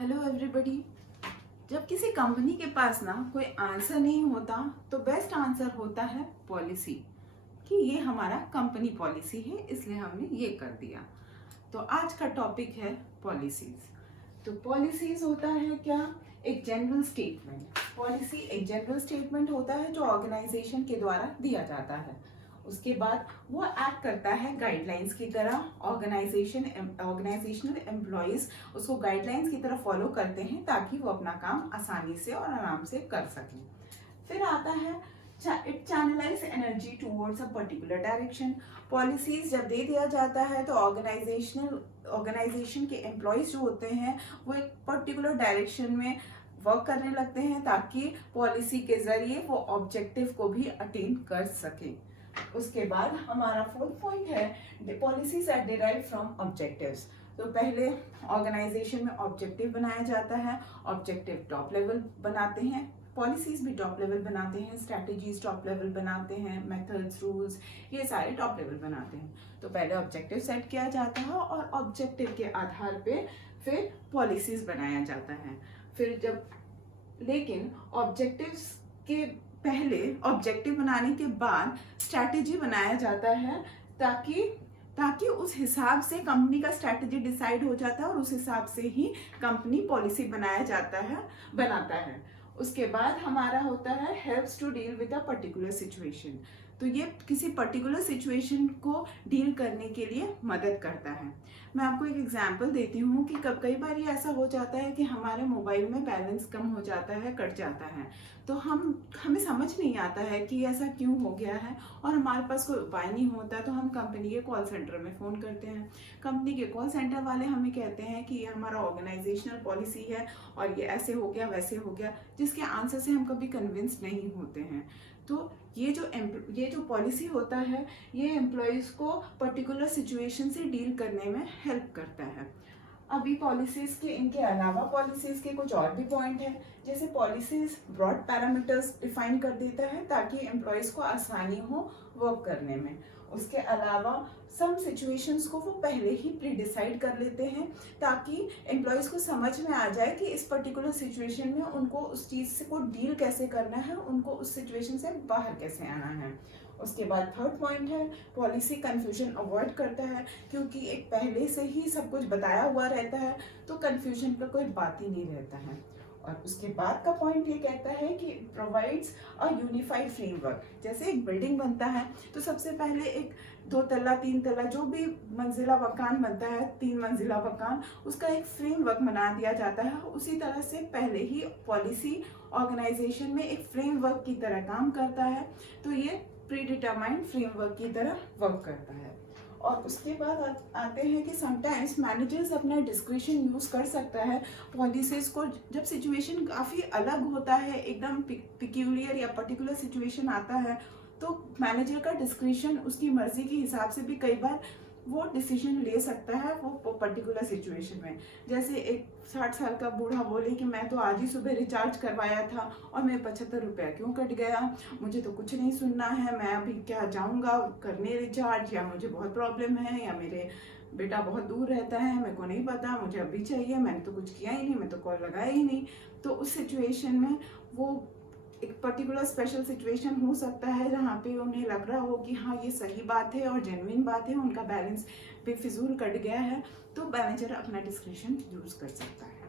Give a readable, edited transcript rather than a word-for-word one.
Hello everybody. जब किसी company के पास ना कोई आंसर नहीं होता तो बेस्ट आंसर होता है पॉलिसी, कि ये हमारा कंपनी पॉलिसी है इसलिए हमने ये कर दिया। तो आज का टॉपिक है पॉलिसीज। तो पॉलिसीज होता है क्या? एक जनरल स्टेटमेंट। पॉलिसी एक जनरल स्टेटमेंट होता है जो ऑर्गेनाइजेशन के द्वारा दिया जाता है। उसके बाद वो एक्ट करता है गाइडलाइंस की तरह। ऑर्गेनाइजेशनल एम्प्लॉयज उसको गाइडलाइंस की तरह फॉलो करते हैं ताकि वो अपना काम आसानी से और आराम से कर सकें। फिर आता है it channelise energy towards a particular direction. Policies जब दे दिया जाता है तो ऑर्गेनाइजेशन के एम्प्लॉयज जो होते हैं वो एक पर्टिकुलर डायरेक्शन में वर्क करने लगते हैं ताकि पॉलिसी के जरिए वो ऑब्जेक्टिव को भी अटेन कर सके। उसके बाद हमारा फोर्थ पॉइंट है policies are derived from objectives. तो पहले ऑर्गेनाइजेशन में ऑब्जेक्टिव बनाया जाता है। ऑब्जेक्टिव टॉप लेवल बनाते हैं, पॉलिसीज भी टॉप लेवल बनाते हैं, स्ट्रैटेजीज टॉप लेवल बनाते हैं, मेथड्स, रूल्स, ये सारे टॉप लेवल बनाते हैं। तो पहले ऑब्जेक्टिव सेट किया जाता है और ऑब्जेक्टिव के आधार पे फिर पॉलिसीज बनाया जाता है। फिर जब लेकिन ऑब्जेक्टिव्स के पहले ऑब्जेक्टिव बनाने के बाद स्ट्रैटेजी बनाया जाता है ताकि ताकि उस हिसाब से कंपनी का स्ट्रैटेजी डिसाइड हो जाता है और उस हिसाब से ही कंपनी पॉलिसी बनाता है। उसके बाद हमारा होता है helps to deal with a particular situation. तो ये किसी पर्टिकुलर सिचुएशन को डील करने के लिए मदद करता है। मैं आपको एक एग्जांपल देती हूँ कि कई बार ये ऐसा हो जाता है कि हमारे मोबाइल में बैलेंस कम हो जाता है, कट जाता है, तो हमें समझ नहीं आता है कि ऐसा क्यों हो गया है और हमारे पास कोई उपाय नहीं होता। तो हम कंपनी के कॉल सेंटर में फ़ोन करते हैं। कंपनी के कॉल सेंटर वाले हमें कहते हैं कि ये हमारा ऑर्गेनाइजेशनल पॉलिसी है और ये ऐसे हो गया वैसे हो गया, जिसके आंसर से हम कभी कन्विंस नहीं होते हैं। तो ये जो पॉलिसी होता है ये एम्प्लॉयज़ को पर्टिकुलर सिचुएशन से डील करने में हेल्प करता है। अभी पॉलिसीज के इनके अलावा पॉलिसीज के कुछ और भी पॉइंट हैं। जैसे पॉलिसीज ब्रॉड पैरामीटर्स डिफाइन कर देता है ताकि एम्प्लॉयज़ को आसानी हो वर्क करने में। उसके अलावा सम सिचुएशंस को वो पहले ही प्री डिसाइड कर लेते हैं ताकि एम्प्लॉयज़ को समझ में आ जाए कि इस पर्टिकुलर सिचुएशन में उनको उस चीज़ से को डील कैसे करना है, उनको उस सिचुएशन से बाहर कैसे आना है। उसके बाद थर्ड पॉइंट है पॉलिसी कंफ्यूजन अवॉइड करता है, क्योंकि एक पहले से ही सब कुछ बताया हुआ रहता है तो कंफ्यूजन का कोई बात ही नहीं रहता है। और उसके बाद का पॉइंट ये कहता है कि प्रोवाइड्स अ यूनिफाइड फ्रेमवर्क। जैसे एक बिल्डिंग बनता है तो सबसे पहले एक 2 तल्ला 3 तल्ला जो भी मंजिला मकान बनता है, 3 मंजिला मकान, उसका एक फ्रेमवर्क बना दिया जाता है। उसी तरह से पहले ही पॉलिसी ऑर्गेनाइजेशन में एक फ्रेमवर्क की तरह काम करता है, तो ये प्री डिटरमाइंड फ्रेमवर्क की तरह वर्क करता है। और उसके बाद आते हैं कि समटाइम्स मैनेजर्स अपना डिस्क्रिशन यूज़ कर सकता है पॉलिसीज को। जब सिचुएशन काफ़ी अलग होता है, एकदम पिक्यूलियर या पर्टिकुलर सिचुएशन आता है, तो मैनेजर का डिस्क्रिशन उसकी मर्जी के हिसाब से भी कई बार वो डिसीजन ले सकता है वो पर्टिकुलर सिचुएशन में। जैसे एक 60 साल का बूढ़ा बोले कि मैं तो आज ही सुबह रिचार्ज करवाया था और मेरे 75 रुपया क्यों कट गया, मुझे तो कुछ नहीं सुनना है, मैं अभी क्या जाऊंगा करने रिचार्ज, या मुझे बहुत प्रॉब्लम है, या मेरे बेटा बहुत दूर रहता है, मेरे को नहीं पता, मुझे अभी चाहिए, मैंने तो कुछ किया ही नहीं, मैं तो कॉल लगाया ही नहीं। तो उस सिचुएशन में वो एक पर्टिकुलर स्पेशल सिचुएशन हो सकता है जहाँ पे उन्हें लग रहा हो कि हाँ ये सही बात है और जेन्युइन बात है, उनका बैलेंस बेफिजूल कट गया है, तो मैनेजर अपना डिस्क्रिशन यूज़ कर सकता है।